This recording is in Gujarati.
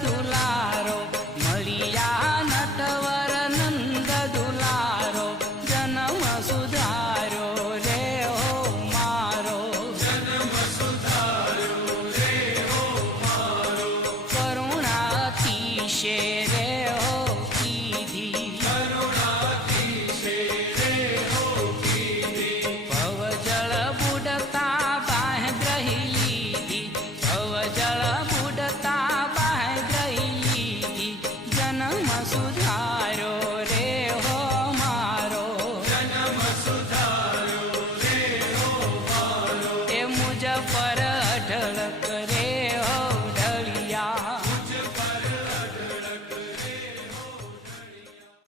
દુલારો મળ્યા નટવર નંદ દુલારો જન્મ સુધારો રે હો મારો જન્મ સુધારો રે હો મારો કરુણાતીશે સુધારો રે હો મારો જન્મ મુજબ પર